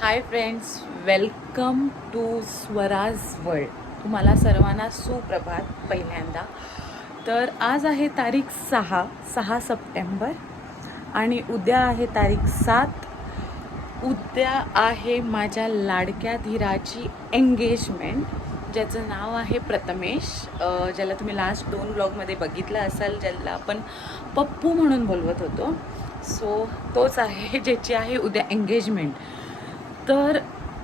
Hi friends welcome to Swaraj world तुम्हाला सर्वांना सुप्रभात पहिल्यांदा. तर आज आहे तारीख सहा सहा सप्टेंबर. आणि उद्या आहे तारीख सात. उद्या आहे माझ्या लाडक्या धीराची एंगेजमेंट ज्याचं नाव आहे प्रथमेश. ज्याला तुम्ही लास्ट दोन ब्लॉगमध्ये बघितलं असाल ज्याला आपण पप्पू म्हणून बोलवत होतो. सो तोच आहे ज्याची आहे उद्या एंगेजमेंट तर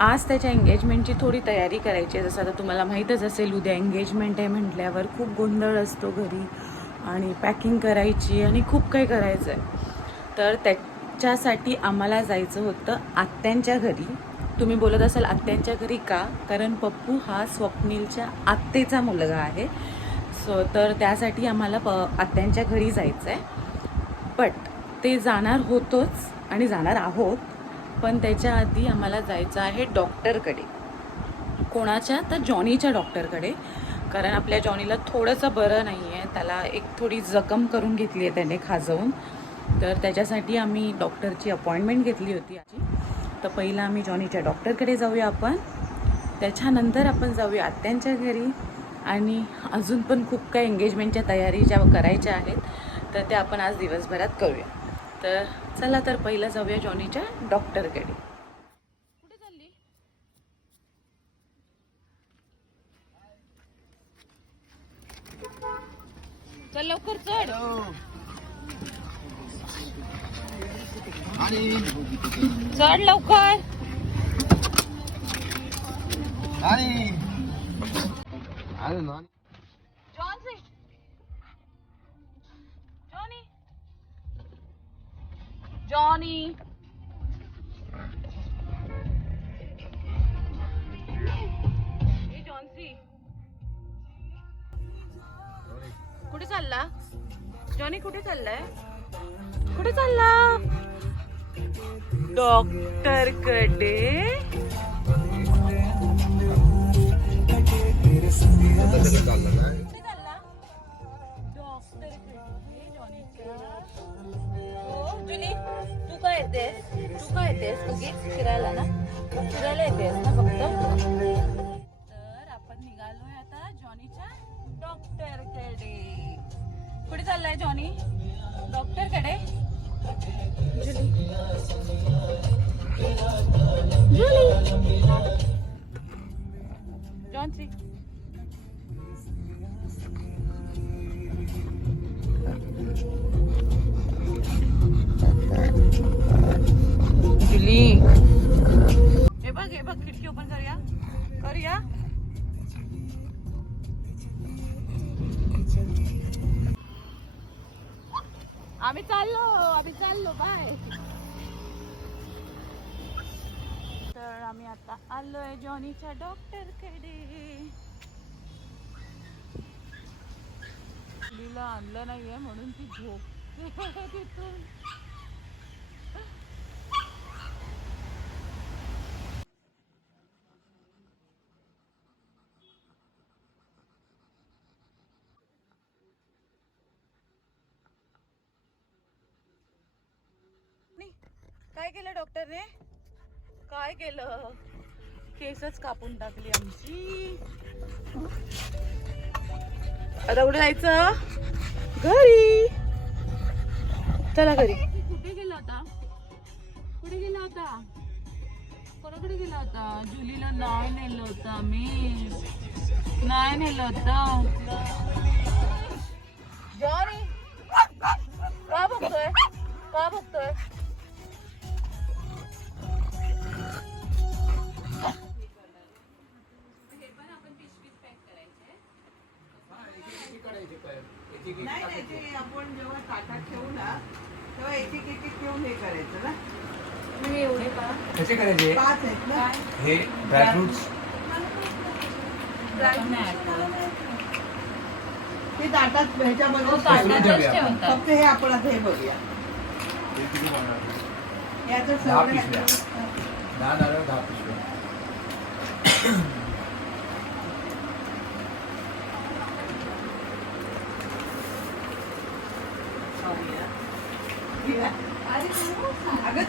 आज त्याच्या एंगेजमेंटची थोडी तयारी करायची आहे. जसं आता तुम्हाला माहीतच असेल उद्या एंगेजमेंट आहे म्हटल्यावर खूप गोंधळ असतो घरी आणि पॅकिंग करायची आणि खूप काही करायचं आहे तर त्याच्यासाठी आम्हाला जायचं होतं आत्यांच्या घरी. तुम्ही बोलत असाल आत्यांच्या घरी का? कारण पप्पू हा स्वप्नीलच्या आत्तेचा मुलगा आहे. सो तर त्यासाठी आम्हाला प आत्यांच्या घरी जायचं आहे बट ते जाणार होतोच आणि जाणार आहोत. पण त्याच्या आधी आम्हाला जायचं आहे डॉक्टरकडे. कोणाच्या? तर जॉनीच्या डॉक्टरकडे. कारण आपल्या जॉनीला थोडंसं बरं नाही आहे त्याला एक थोडी जखम करून घेतली आहे त्याने खाजवून. तर त्याच्यासाठी आम्ही डॉक्टरची अपॉइंटमेंट घेतली होती आजी. तर पहिलं आम्ही जॉनीच्या डॉक्टरकडे जाऊया आपण. त्याच्यानंतर आपण जाऊया आत्यांच्या घरी. आणि अजून पण खूप काही एंगेजमेंटच्या तयारी ज्या करायच्या आहेत तर त्या आपण आज दिवसभरात करूया. तर चला तर पहिलं जाऊया जॉनीच्या डॉक्टरकडे कुठे चालली? चल लवकर चढ. आणि चढ लवकर. आणि जॉनी ए जॉन्सी कुठे चालला? जॉनी कुठे चाललाय? कुठे चालला? डॉक्टरकडे चाललं तू काय येतेस? तू काय उगीच फिरायला ना? फिरायला येतेस ना फक्त? तर आपण निघालोय आता जॉनीच्या डॉक्टरकडे कुठे चाललाय जॉनी? डॉक्टरकडे जुली बघ हे बघ खिडकी ओपन करूया. करूया. आम्ही चाललो आम्ही चाललो बाय तर आम्ही आता आलोय जॉनीच्या डॉक्टरकडे. आणलं नाहीये म्हणून ती झोप तिथून नाही. काय केलं डॉक्टरने? काय केलं? केसच कापून टाकली आमची. आता कुठे जायचं? घरी. चला घरी. कुठे गेला होता कुठे गेला होता कोणाकडे गेला होता जुलीला नाही नेलं होतं आम्ही. नाही नेलं होतं. जॉनी का बघतोय? का बघतोय? ताटात ठेवू ना तेव्हा एक एक एक ठेवून हे करायचं ना. मी एवढे का? कसे करायचे? पाच आहेत ना. हे ड्रायफ्रुट्स ते ताटात ह्याच्यामध्ये हो, ताटातच. ठेवतात. फक्त हे आपण आता हे बघूया. याचं दहा सगळं पिशव्या. दहा नारळ दहा पिशव्या.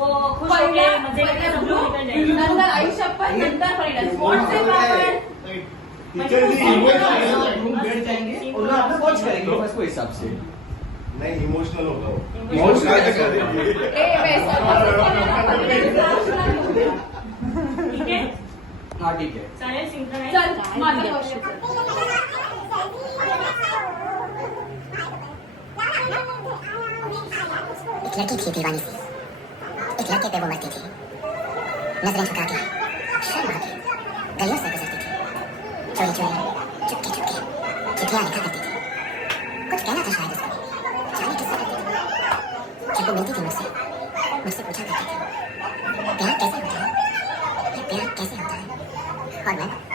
खुश होके मज़े करके सब लोग निकल जाएँगे नंतर आयुष्यात नंतर परिणाम व्हॉट्सअप आपण म्हणजे खूप रूम बैठ जाएँगे। और लोग अपना वॉच करेंगे बस वो हिसाब से। नाही इमोशनल. ए ठीक आहे हाँ। ठीक है। सिंक्रोनाइज चल वर्ष एक लड़की थी दीवानी सी एक लड़के पे वो मरती थी। नजरें झुका के शर्मा के गलियों से गुजरती थी। चोरी चोरी चुपके चुपके चिट्ठियाँ लिखा करती थी। कुछ कहना था शायद उसको। जाने किससे करती थी? जब वो मिलती थी मुझसे? मुझसे पूछा करती थी। प्यार कैसे होता है? ये प्यार कैसे होता है? और मैं?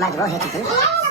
मर्द वो है कि तू